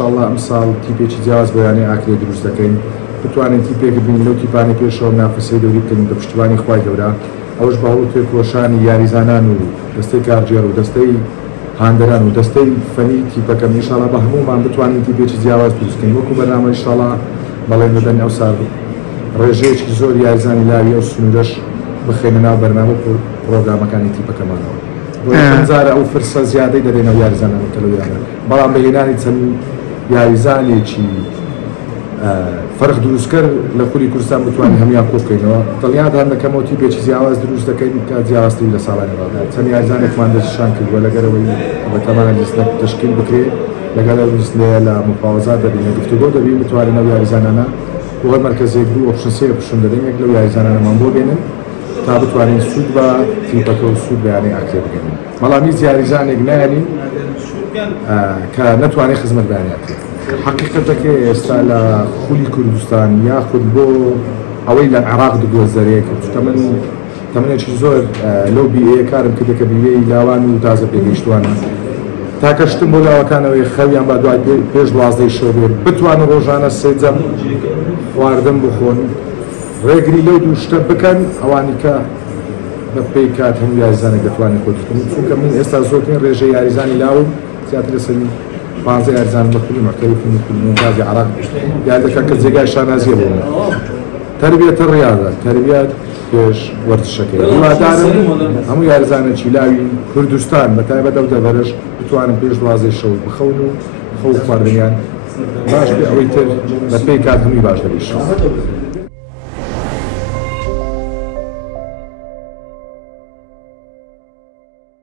ئینشاءڵڵا ئەم ساڵ تیپێکی جیاواز بۆ یانەی ئاکرێ دروست دەکەین بتوانین تیپێک بین لەو تیپانی پێشەوە نافەسەی دەوری بکەین بە پشتیوانی خوای گەورە ئەوەش بە هەوڵ توێکۆشانی یاریزانان و دەستەی کارژێر و دەستەی هاندەران و دەستەی فەنی تیپەکەم ئینشاڵڵا بە هەمومان بتوانین تیپێکی جیاواز دروستکەین وەکو بەرنامە ئینشاڵڵا بەڵێن بدەن ئەو ساڵ ڕێژەیەکی زۆر یاریزانی لاوی ئەو سنوورەش بخێنە ناو بەرنامە پرۆگرامەکانی تیپەکەمانەوە بۆ جارە ئەو فرسە زیادەی دەدەینەوە یاریزانانەکە لەو یانە بەڵام بەهێنانی چەند یاریزانێکی فەرق دروستکرد لە خولی کوردستان بتوانین هەمیان کۆ بکەینەوە دڵنیان دەکەمەوە تیپێکی جیاواز دروست دەکەین کە جیاوازتری لە ساڵانی ڕابردووە چەند یاریزانێکمان دەستشان کردووە لەگەرەوەی بەتەمانە لیستە تشکیل بکرێت لەگەڵ لیستەیە لە مفاوەزات دەبین گفتوگۆ دەبین بتوانین ئەو یاریزانانە بۆ هەر مەرکەزێک بوو ئۆپشنسەیە پشون دەدەین یەک لەو یاریزانانەمان بۆ بێنن تا بتوانین سوود بە تیپەکە و سوود بەیانەی ئاکرێ بکەین بەڵام هیچ یاریزانێک نایەنین کە نەتوانێت خزمەت بەیانی ئاکرێت حقیقەتەکە ئێستا لە خولی کوردستان یاخود بۆ ئەوەی لە عێراق دەگۆزەرێک چونکە من تەمەنێکی زۆر لەو بیئەیە کارم کردە کە بیئەی لاوان و تازە پێگەیشتوانە تاکەشتم بۆ لاوەکانەوەی خەویان با دوای پێش 12 شەو بێت بتوانن ڕۆژانە سێجەم خواردن بخۆن ڕێگری لەو دوو شتە بکەن ئەوانی کە بە پێی کات هەموو یاریزانێک دەتوانێت خۆ بکەن چونکە من ئێستا زۆرترین ڕێژەی یاریزانی لاوم زیاتر لەسەری 15 یاریزان بە کولی مەکتەبی فنی مۆنتاژی عێراق یاد دەکەن کە جێگای شانازیە بوون تەربیەتە ڕیاضە تەربیەت پێش وەرزشەکەی هیوادارم هەموو یاریزانێکی لاوی کوردستان بەتایبەت ئەو دەڤەرەش بتوانن پێش 12 شەو بخەون و خەو خواردنیان باش بێ ئەوەی تر بە پێی کات هەمووی باش دەبێت